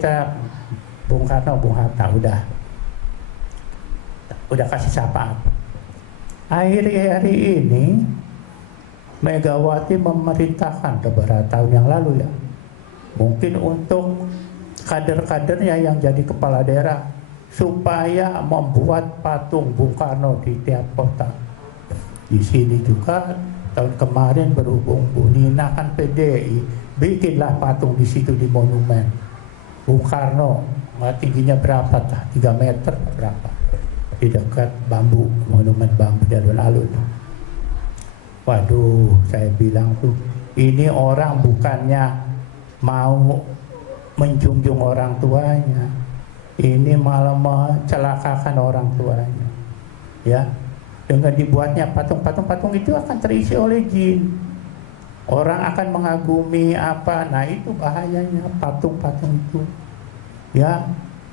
kita Bung Karno, Bung Hatta udah kasih syafaat. Hari ini Megawati memerintahkan beberapa tahun yang lalu ya, mungkin untuk kader-kadernya yang jadi kepala daerah supaya membuat patung Bung Karno di tiap kota. Di sini juga tahun kemarin berhubung Bu Nina kan PDI, bikinlah patung di situ di monumen Bung Karno. Tingginya berapa? 3 meter berapa? Di dekat bambu, monumen bambu di alun-alun. Waduh, saya bilang tuh, ini orang bukannya mau menjunjung orang tuanya, ini malah mencelakakan orang tuanya. Ya, dengan dibuatnya patung itu akan terisi oleh jin. Orang akan mengagumi apa? Nah itu bahayanya patung-patung itu. Ya,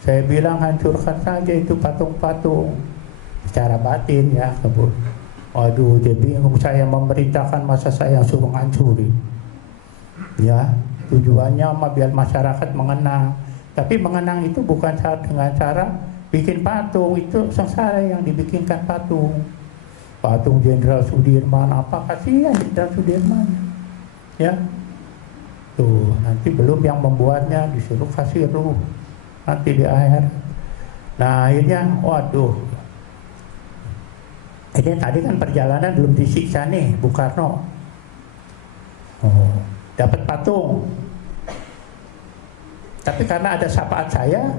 saya bilang hancurkan saja itu patung-patung secara batin ya, kebun. Waduh, jadi saya memerintahkan masa saya suruh hancurin. Ya, tujuannya biar masyarakat mengenang. Tapi mengenang itu bukan dengan cara bikin patung, itu sengsara yang dibikinkan patung. Patung Jenderal Sudirman, apa kasihan Jenderal Sudirman? Ya, tuh nanti belum yang membuatnya disuruh kasih ruh nanti di akhir. Nah akhirnya, waduh, ini tadi kan perjalanan belum disiksa nih Bung Karno. Oh, dapat patung. Tapi karena ada syafaat saya,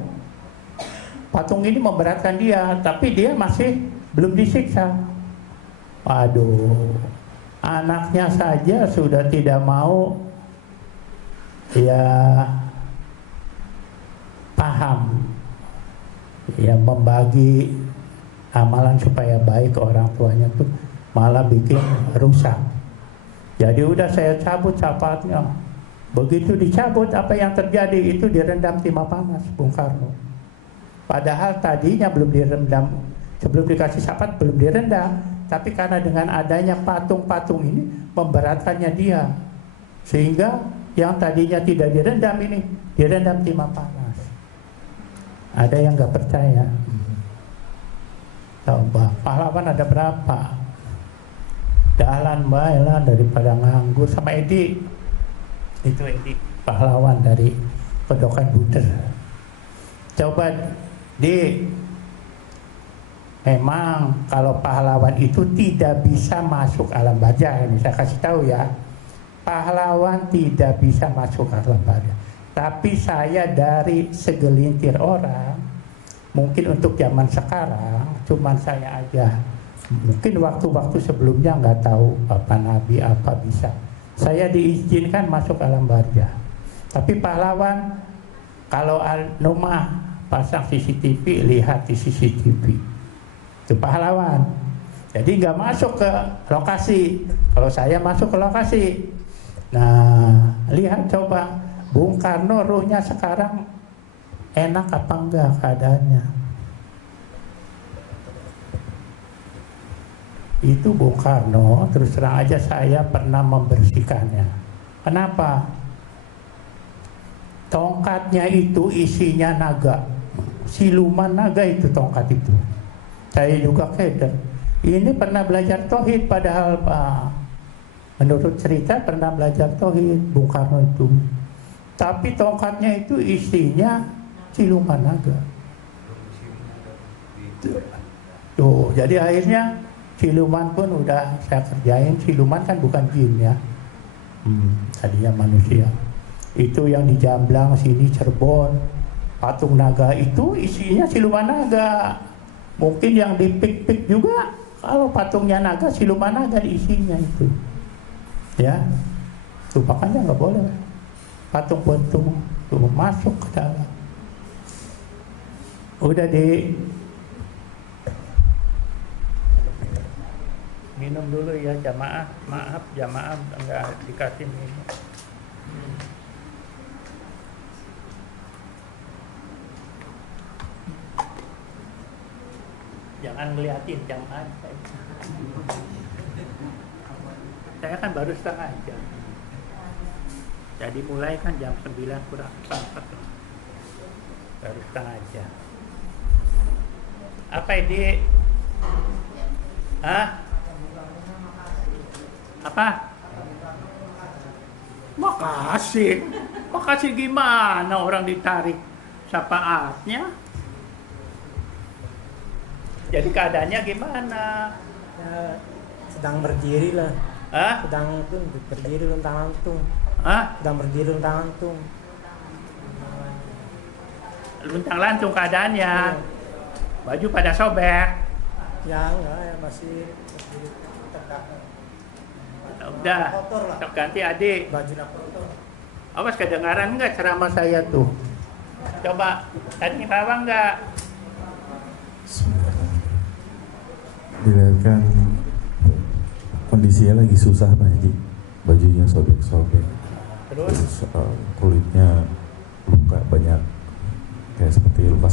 patung ini memberatkan dia, tapi dia masih belum disiksa. Waduh, anaknya saja sudah tidak mau ya paham, ya membagi amalan supaya baik ke orang tuanya tuh malah bikin rusak. Jadi udah saya cabut syafaatnya. Begitu dicabut, apa yang terjadi itu direndam timah panas Bung Karno. Padahal tadinya belum direndam, sebelum dikasih syafaat belum direndam, tapi karena dengan adanya patung-patung ini memberatkannya dia, sehingga yang tadinya tidak direndam ini direndam timah panas. Ada yang nggak percaya? Coba, pahlawan ada berapa? Dahlan baiklah daripada nganggur, sama Edi. Itu Edi, pahlawan dari Pedokan Buder. Coba memang kalau pahlawan itu tidak bisa masuk alam barzah, ini saya kasih tahu ya. Pahlawan tidak bisa masuk alam barzah. Tapi saya dari segelintir orang, mungkin untuk zaman sekarang, cuman saya aja. Mungkin waktu-waktu sebelumnya nggak tahu apa Nabi apa bisa. Saya diizinkan masuk alam barzah. Tapi pahlawan, kalau rumah pasang CCTV, lihat di CCTV. Itu pahlawan. Jadi nggak masuk ke lokasi. Kalau saya masuk ke lokasi. Nah, lihat coba. Bung Karno ruhnya sekarang enak apa enggak keadaannya? Itu Bung Karno, terus terang aja saya pernah membersihkannya. Kenapa? Tongkatnya itu isinya naga, siluman naga itu tongkat itu. Saya juga keder. Ini pernah belajar tauhid, padahal menurut cerita pernah belajar tauhid Bung Karno itu. Tapi tongkatnya itu isinya siluman naga. Tuh, jadi akhirnya siluman pun udah saya kerjain. Siluman kan bukan jin ya, tadinya manusia. Itu yang di Jamblang sini Cirebon, patung naga itu isinya siluman naga. Mungkin yang di Pik-Pik juga, kalau patungnya naga, siluman naga di isinya itu. Ya, tuh makanya nggak boleh patung-patung tuh masuk ke dalam. Udah minum dulu ya jamaah, maaf jamaah enggak dikasih minum. Jangan ngeliatin jamaah. Saya kan baru setengah jam. Jadi mulai kan jam 9 kurang 4. baru setengah jam. Apa ini? Hah? Apa? Makasih. Makasih gimana orang ditarik syafaatnya? Jadi keadaannya gimana? Ya, sedang berdiri lah. Hah? Sedang tuh berdiri luntang lantung. Hah? Sedang berdiri luntang lantung. Luntang lantung keadaannya. Iya. Baju pada sobek. Ya enggak, ya masih tegak. Udah. Kotor lah. Tak ganti adik. Bajunya kotor. Awas kedengaran nggak ceramah saya tuh? Coba tadi rawang nggak? Dilihatkan kondisinya lagi susah Pak Haji, bajunya sobek-sobek, Terus kulitnya luka banyak, kayak seperti luka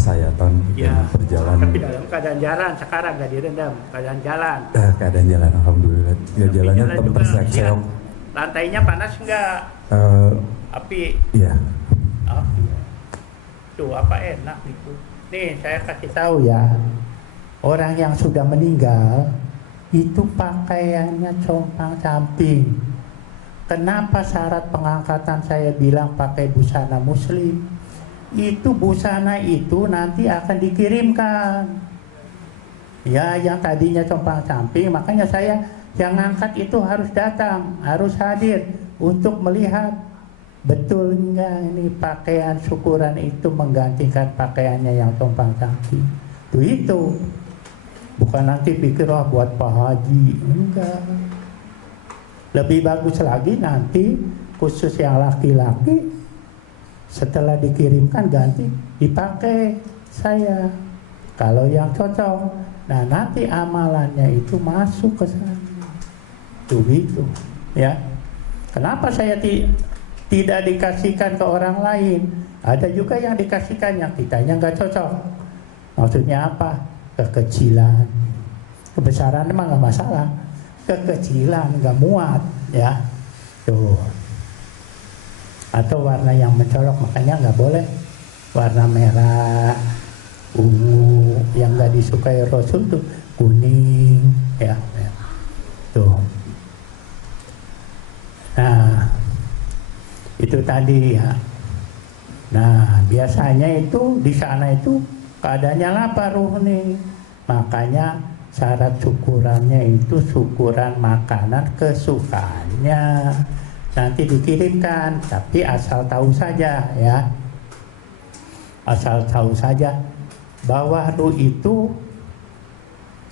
sayatan, ya, berjalan. tapi dalam keadaan jalan sekarang nggak direndam, keadaan jalan. Keadaan jalan, alhamdulillah. Ya, jalannya Jalan tetap juga, terseok-seok. lihat, lantainya panas nggak? Api. Iya. Api. Tuh apa enak gitu. Nih saya kasih tahu ya, orang yang sudah meninggal itu pakaiannya compang-camping. Kenapa syarat pengangkatan saya bilang pakai busana muslim? Itu busana itu nanti akan dikirimkan. Ya, yang tadinya compang-camping, makanya saya yang ngangkat itu harus datang, harus hadir untuk melihat betul enggak ini pakaian syukuran itu menggantikan pakaiannya yang compang-camping. Itu bukan nanti pikir buat Pak Haji, enggak. Lebih bagus lagi nanti khusus yang laki-laki setelah dikirimkan ganti dipakai saya. Kalau yang cocok, nah nanti amalannya itu masuk ke sana. Tuh gitu, ya. Kenapa saya tidak dikasihkan ke orang lain? Ada juga yang dikasihkan yang kitanya nggak cocok. Maksudnya apa? Kekecilan. Kebesaran emang nggak masalah. Kekecilan nggak muat, ya. Tuh. Atau warna yang mencolok, makanya nggak boleh warna merah, ungu, yang nggak disukai Rasul tuh kuning, ya. Tuh. Nah, itu tadi ya. Nah, biasanya itu di sana itu keadaannya lapar ruh nih. Makanya syarat syukurannya itu syukuran makanan kesukaannya. Nanti dikirimkan, tapi asal tahu saja ya. Asal tahu saja bahwa ruh itu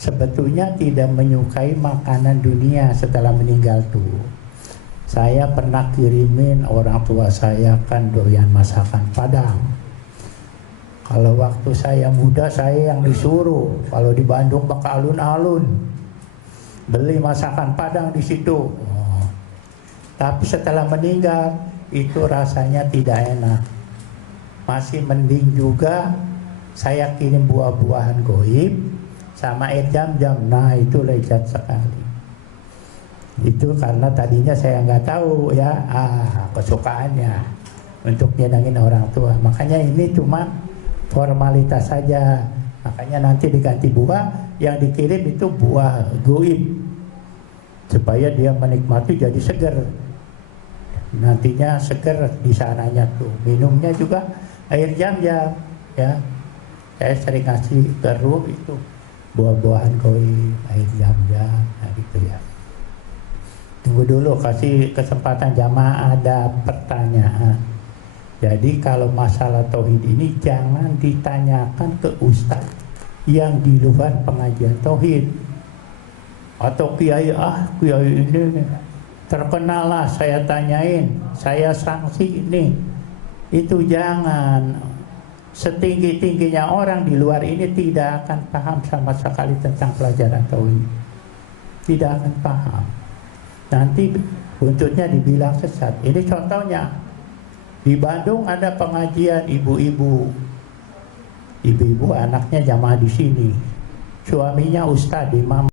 sebetulnya tidak menyukai makanan dunia setelah meninggal tuh. Saya pernah kirimin orang tua saya kan doyan masakan Padang. Kalau waktu saya muda saya yang disuruh, kalau di Bandung ke alun-alun beli masakan Padang di situ. Tapi setelah meninggal itu rasanya tidak enak. Masih mending juga saya kirim buah-buahan goib sama air jam-jam. Nah itu lezat sekali. Itu karena tadinya saya nggak tahu ya kesukaannya untuk nyenangin orang tua. Makanya ini cuma formalitas saja. Makanya nanti diganti buah, yang dikirim itu buah goib supaya dia menikmati jadi seger. Nantinya seger di sananya tuh. Minumnya juga air jam-jam ya. Saya sering kasih ke ruh itu buah-buahan goib, air jam-jam, nah gitu ya. Tunggu dulu, kasih kesempatan jamaah ada pertanyaan. Jadi kalau masalah tauhid ini jangan ditanyakan ke ustaz yang di luar pengajian tauhid. Atau kiai ini terkenal lah saya tanyain, saya sanksi ini. Itu jangan. Setinggi-tingginya orang di luar ini tidak akan paham sama sekali tentang pelajaran tauhid. Tidak akan paham. Nanti buntutnya dibilang sesat. Ini contohnya. Di Bandung ada pengajian ibu-ibu. Ibu-ibu anaknya jamaah di sini. Suaminya ustadz, imam.